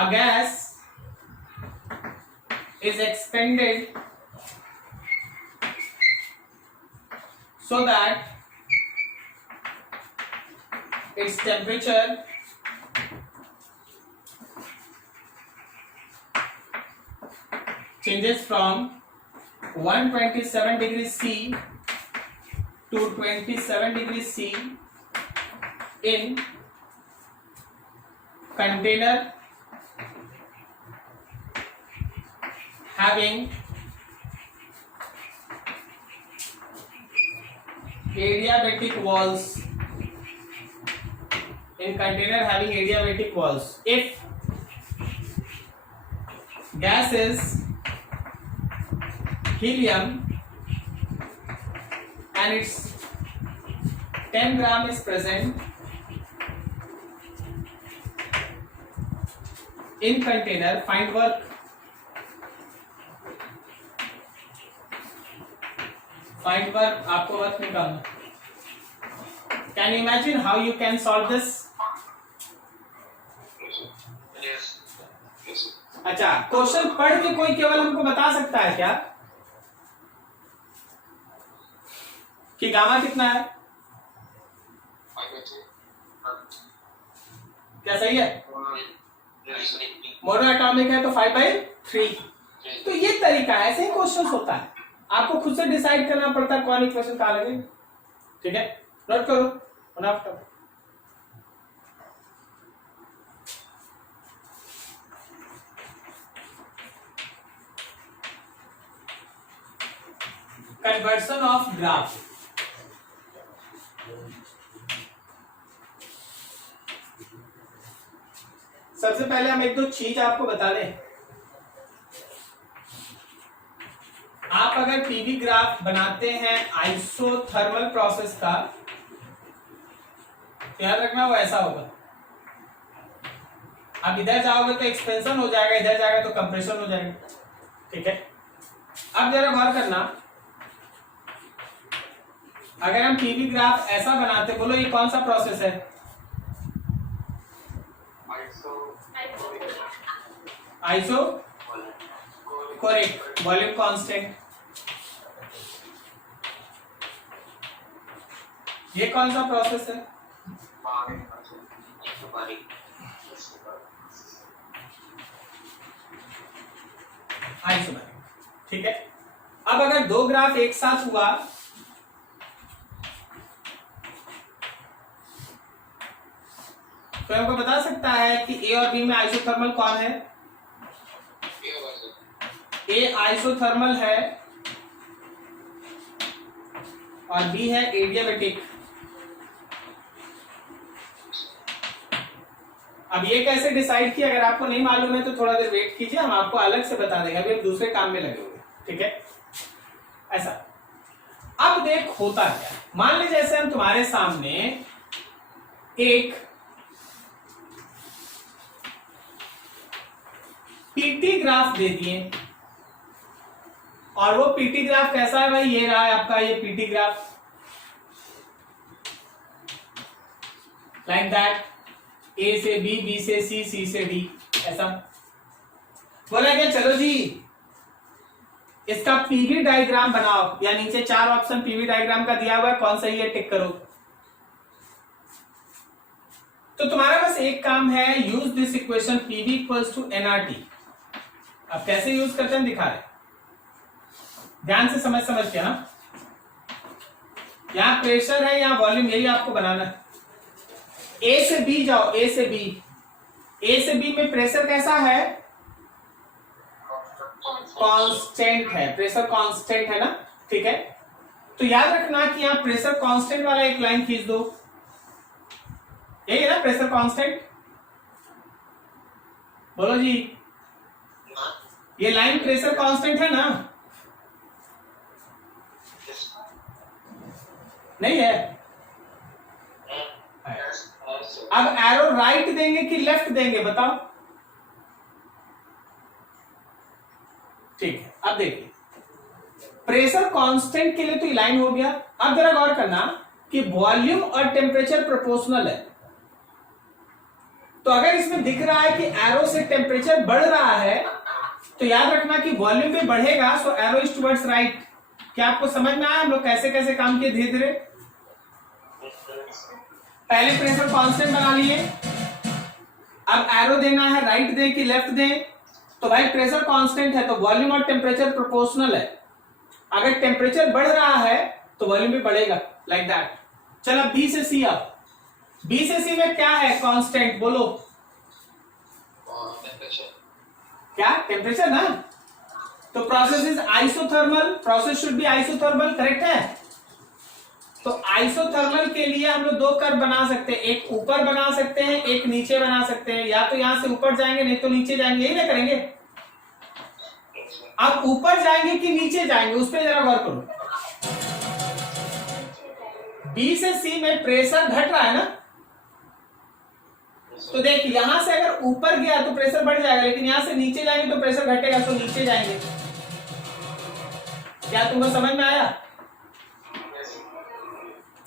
A gas is expanded so that its temperature changes from 127 degrees C to 27 degrees C in container having adiabatic walls. In container having adiabatic walls, if gas is helium and its 10 gram is present in container, find work. Find work, आपको वर्क निकालना. Can you imagine how you can solve this? अच्छा, क्वेश्चन पढ़ के कोई केवल हमको बता सकता है क्या कि गामा कितना है? क्या सही है? मोनो एटॉमिक है तो 5/3. तो ये तरीका है, ऐसे ही क्वेश्चन होता है, आपको खुद से डिसाइड करना पड़ता है कौन इक्वेशन कहां लगे. ठीक है, नोट करो. Conversion of graph. सबसे पहले हम एक दो चीज आपको बता दें. आप अगर पीवी ग्राफ बनाते हैं आइसोथर्मल प्रोसेस का, याद रखना वो ऐसा होगा. अब इधर जाओगे तो एक्सपेंशन हो जाएगा, इधर जाएगा तो कंप्रेशन हो जाएगा. ठीक है, अब जरा गौर करना, अगर हम पीवी ग्राफ ऐसा बनाते, बोलो ये कौन सा प्रोसेस है? Iso correct, volume constant. ये कौन सा प्रोसेस है? आइसोबैरिक. ठीक है, अब अगर दो ग्राफ एक साथ हुआ तो हमको बता सकता है कि ए और बी में आइसोथर्मल कौन है? ए आइसोथर्मल है और बी है एडियाबेटिक. अब ये कैसे डिसाइड किया, अगर आपको नहीं मालूम है तो थोड़ा देर वेट कीजिए, हम आपको अलग से बता देंगे. अभी हम दूसरे काम में लगे हुए. ठीक है, ऐसा। अब देख होता क्या, मान लीजिए जैसे हम तुम्हारे सामने एक पीटी ग्राफ दे दिए, और वो पीटी ग्राफ कैसा है भाई, ये रहा है आपका ये पीटी ग्राफ, लाइक दैट, ए से बी, बी से सी, सी से डी, ऐसा बोला क्या। चलो जी इसका पीवी डायग्राम बनाओ, या नीचे 4 ऑप्शन पीवी डायग्राम का दिया हुआ है, कौन सही है टिक करो। तो तुम्हारा बस एक काम है, use this equation PV equals to NRT. अब कैसे यूज करते हैं दिखा रहे, ध्यान से समझ के ना, यहां प्रेशर है यहां वॉल्यूम, यही आपको बनाना है। ए से बी जाओ, ए से बी, ए से बी में प्रेशर कैसा है, कांस्टेंट है, प्रेशर कांस्टेंट है ना, ठीक है। तो याद रखना कि यहां प्रेशर कांस्टेंट वाला एक लाइन खींच दो, यही है ना प्रेशर कांस्टेंट, बोलो जी, ये लाइन प्रेशर कांस्टेंट है ना, नहीं है। अब एरो राइट देंगे कि लेफ्ट देंगे बताओ, ठीक है। अब देखिए प्रेशर कांस्टेंट के लिए तो ये लाइन हो गया। अब जरा गौर करना कि वॉल्यूम और टेम्परेचर प्रोपोर्शनल है, तो अगर इसमें दिख रहा है कि एरो से टेम्परेचर बढ़ रहा है, तो याद रखना कि वॉल्यूम भी बढ़ेगा, सो एरो इज टुवर्ड्स राइट। क्या आपको समझ में आया हम लोग कैसे कैसे काम किए धीरे धीरे। पहले प्रेशर कांस्टेंट बना लिए, अब एरो देना है, राइट दें कि लेफ्ट दें, तो भाई प्रेशर कांस्टेंट है तो वॉल्यूम और टेम्परेचर प्रोपोर्शनल है, अगर टेम्परेचर बढ़ रहा है तो वॉल्यूम भी बढ़ेगा, लाइक दैट। चलो बी से सी, अब बी से सी में क्या है कांस्टेंट, बोलो क्या, टेम्परेचर ना, तो process is isothermal, process should be isothermal, correct है। तो आइसोथर्मल के लिए हम लोग 2 कर्व बना सकते हैं, एक ऊपर बना सकते हैं, एक नीचे बना सकते हैं, या तो यहां से ऊपर जाएंगे नहीं तो नीचे जाएंगे, यही ना करेंगे। अब ऊपर जाएंगे कि नीचे जाएंगे उस पर जरा गौर करो। बी से सी में प्रेशर घट रहा है ना, तो देख यहां से अगर ऊपर गया तो प्रेशर बढ़ जाएगा, लेकिन यहां से नीचे जाएंगे तो प्रेशर घटेगा, तो नीचे जाएंगे। क्या तुमको समझ में आया,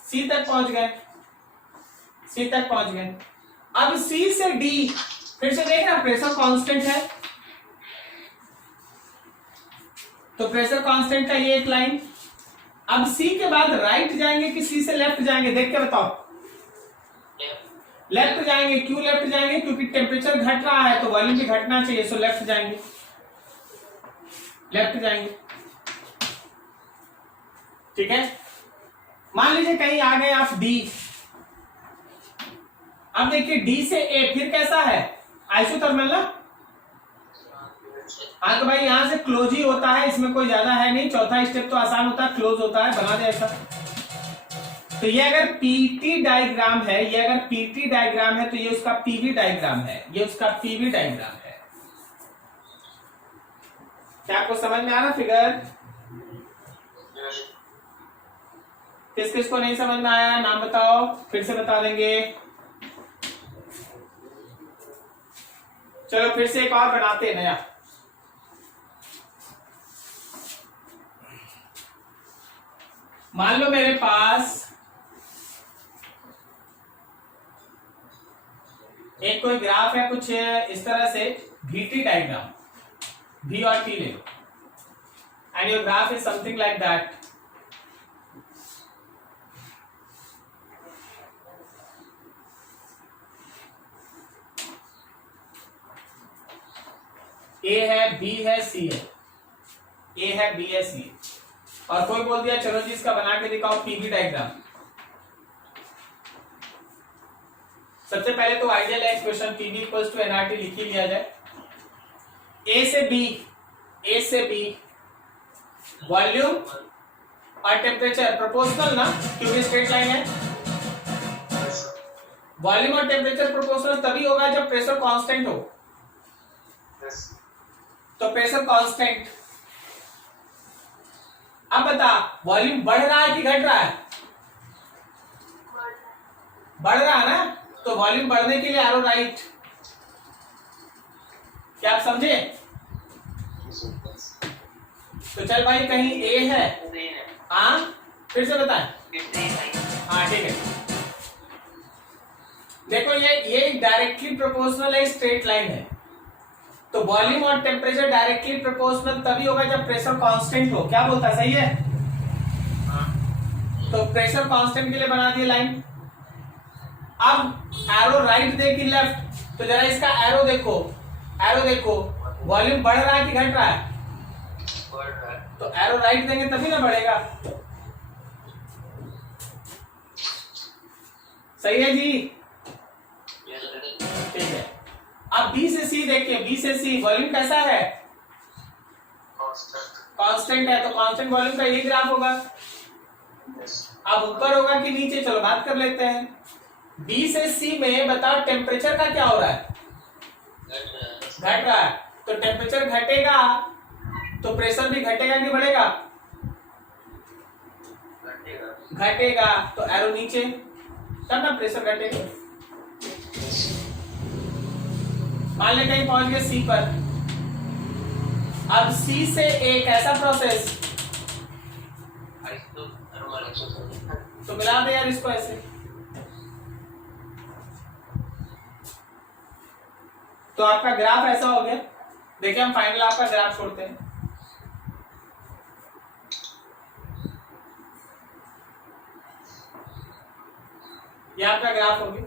सी तक पहुंच गए, सी तक पहुंच गए। अब सी से डी फिर से देखना, प्रेशर कांस्टेंट है, तो प्रेशर कांस्टेंट का ये एक लाइन। अब सी के बाद राइट जाएंगे कि सी से लेफ्ट जाएंगे, देख के बताओ। लेफ्ट जाएंगे, क्यों लेफ्ट जाएंगे, क्योंकि टेम्परेचर घट रहा है तो वॉल्यूम भी घटना चाहिए, सो लेफ्ट जाएंगे, लेफ्ट जाएंगे, ठीक है। मान लीजिए कहीं आ गए आप डी, अब देखिए डी से ए फिर कैसा है, आइसोथर्मल ना, हाँ तो भाई यहां से क्लोज ही होता है, इसमें कोई ज्यादा है नहीं, चौथा स्टेप तो आसान होता है, क्लोज होता है, बना दे ऐसा। तो ये अगर पीटी डायग्राम है, ये अगर पीटी डायग्राम है तो ये उसका पीवी डायग्राम है, ये उसका पीवी डायग्राम है। क्या आपको समझ में आ रहा फिगर, किस किस को नहीं समझ में आया नाम बताओ, फिर से बता देंगे। चलो फिर से एक और बनाते हैं नया। मान लो मेरे पास एक कोई ग्राफ है कुछ इस तरह से, VT डायग्राम, V और T ले लो, and your graph is something like that. A है, B है, C है, A है, B है, C है, और कोई बोल दिया चलो जी इसका बना के दिखाओ पीवी डायग्राम। सबसे पहले तो ideal expression PV equals to NRT लिख ही लिया जाए। ए से बी वॉल्यूम और टेम्परेचर प्रोपोर्शनल ना, क्योंकि स्ट्रेट लाइन है। वॉल्यूम और टेम्परेचर प्रोपोर्शनल तभी होगा जब प्रेशर कांस्टेंट हो, तो प्रेशर कांस्टेंट अब बता, वॉल्यूम बढ़ रहा है कि घट रहा है? बढ़ रहा है ना, तो वॉल्यूम बढ़ने के लिए एरो राइट। क्या आप समझे? तो चल भाई, कहीं ए है, हाँ फिर से बताएं। हाँ ठीक है, देखो ये डायरेक्टली प्रोपोर्शनल है, स्ट्रेट लाइन है। तो वॉल्यूम और टेम्परेचर डायरेक्टली प्रोपोर्शनल तभी होगा जब प्रेशर कांस्टेंट हो। क्या बोलता है, सही है? तो प्रेशर कांस्टेंट के लिए बना दिए लाइन। अब एरो राइट दे कि लेफ्ट, तो जरा इसका एरो देखो, एरो देखो, वॉल्यूम बढ़ रहा है कि घट रहा है? तो एरो राइट देंगे तभी ना बढ़ेगा। सही है जी? ठीक है। अब बी से सी देखिए, बी से सी वॉल्यूम कैसा है? कांस्टेंट है, तो कांस्टेंट वॉल्यूम का ये ग्राफ होगा। अब ऊपर होगा कि नीचे, चलो बात कर लेते हैं। बी से सी में बताओ टेम्परेचर का क्या हो रहा है? घट रहा है। तो टेम्परेचर घटेगा तो प्रेशर भी घटेगा कि बढ़ेगा? घटेगा। तो एरो नीचे, तब ना प्रेशर घटेगा। मान ले कहीं पहुंच गए सी पर। अब सी से ए कैसा प्रोसेस? तो मिला दे यार इसको ऐसे। तो आपका ग्राफ ऐसा हो गया। देखिए हम फाइनल आपका ग्राफ छोड़ते हैं। ये आपका ग्राफ हो गया,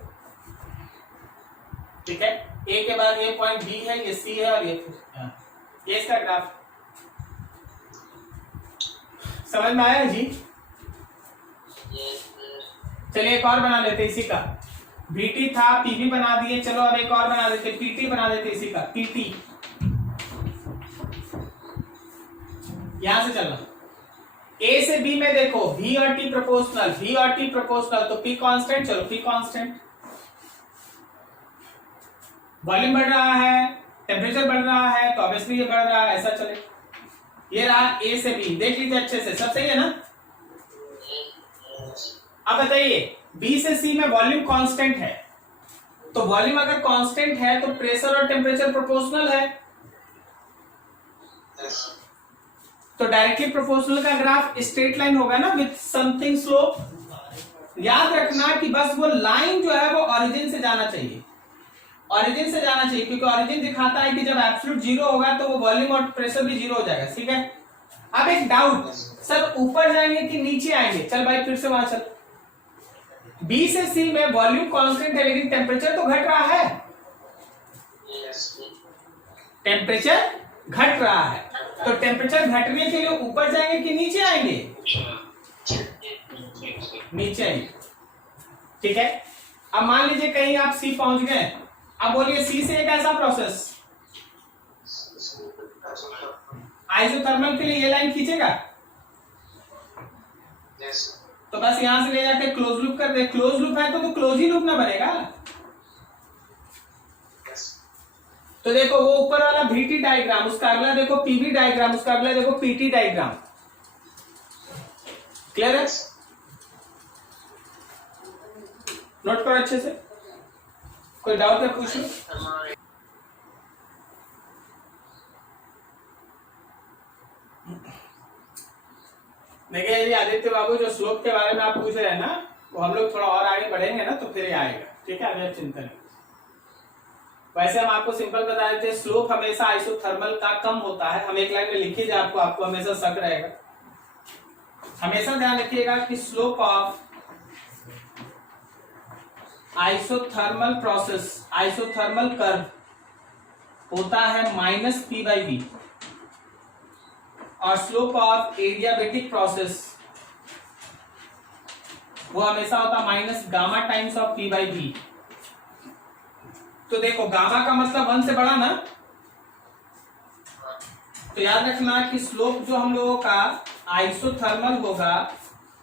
ठीक है। ए के बाद ये पॉइंट बी है, ये सी है, और ये इसका ग्राफ। समझ में आया जी? चलिए एक और बना लेते इसी का। बीटी था, पीबी बना दिए, चलो अब एक और बना देते, पीटी बना देते इसी का, पीटी। यहां से चलना, ए से बी में देखो V और T प्रोपोर्शनल, V और T प्रोपोर्शनल, तो P कांस्टेंट, चलो P कांस्टेंट। वॉल्यूम बढ़ रहा है, टेम्परेचर बढ़ रहा है, तो ऑब्वियसली ये बढ़ रहा है, ऐसा चले। ये रहा A से B, देख लीजिए अच्छे से, सब सही है ना? अब बताइए, B से C में वॉल्यूम कांस्टेंट है, तो वॉल्यूम अगर कांस्टेंट है तो प्रेशर और टेम्परेचर प्रोपोर्शनल है। तो डायरेक्टली प्रोपोर्शनल का ग्राफ स्ट्रेट लाइन होगा ना, विथ समथिंग स्लोप। याद रखना कि बस वो लाइन जो है वो ओरिजिन से जाना चाहिए, ओरिजिन से जाना चाहिए, क्योंकि ओरिजिन दिखाता है कि जब एब्सोल्यूट जीरो होगा तो वो वॉल्यूम और प्रेशर भी जीरो हो जाएगा, ठीक है। अब एक डाउट, सर ऊपर जाएंगे कि नीचे आएंगे? चल भाई फिर से वहां चल। बी से सी में वॉल्यूम कांस्टेंट है, लेकिन टेम्परेचर तो घट रहा है। टेम्परेचर घट रहा है, तो टेम्परेचर घटने के लिए ऊपर जाएंगे कि नीचे आएंगे? नीचे आएंगे, ठीक है। अब मान लीजिए कहीं आप सी पहुंच गए, अब बोलिए सी से एक ऐसा प्रोसेस, आइसोथर्मल के लिए ये लाइन खींचेगा, तो बस यहां से ले जाके क्लोज लूप कर दे। क्लोज लूप है तो क्लोज ही लूप ना बनेगा। तो देखो वो ऊपर वाला VT डायग्राम, उसका अगला देखो PV डायग्राम, उसका अगला देखो PT डायग्राम। क्लियर है? नोट करो अच्छे से, कोई डाउट है पूछ लो। देखिए ये आदित्य बाबू, जो स्लोप के बारे में आप पूछ रहे हैं ना, वो हम लोग थोड़ा और आगे बढ़ेंगे ना तो फिर ये आएगा, ठीक है। अभी आप चिंता नहीं। वैसे हम आपको सिंपल बता देते हैं, स्लोप हमेशा आइसोथर्मल का कम होता है। हम एक लाइन में लिख लीजिए, आपको हमेशा शक रहेगा। हमेशा ध्यान रखिएगा कि slope of isothermal process, isothermal curve होता है -P/V, और स्लोप ऑफ एडियाबेटिक प्रोसेस वो हमेशा होता है -गामा टाइम्स ऑफ P/V। तो देखो गामा का मतलब 1 से बड़ा ना, तो याद रखना कि स्लोप जो हम लोगों का आइसोथर्मल होगा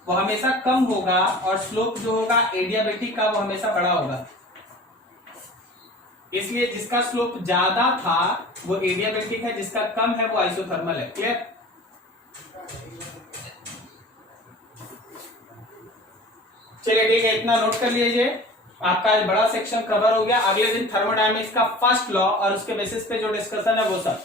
वो हमेशा कम होगा, और स्लोप जो होगा एडियाबेटिक का वो हमेशा बड़ा होगा। इसलिए जिसका स्लोप ज्यादा था वो एडियाबेटिक है, जिसका कम है वो आइसोथर्मल है। क्लियर? चलिए ठीक है, इतना नोट कर लीजिए। आपका आज बड़ा सेक्शन कवर हो गया। अगले दिन थर्मोडायनेमिक्स का फर्स्ट लॉ और उसके बेसिस पे जो डिस्कशन है वो सब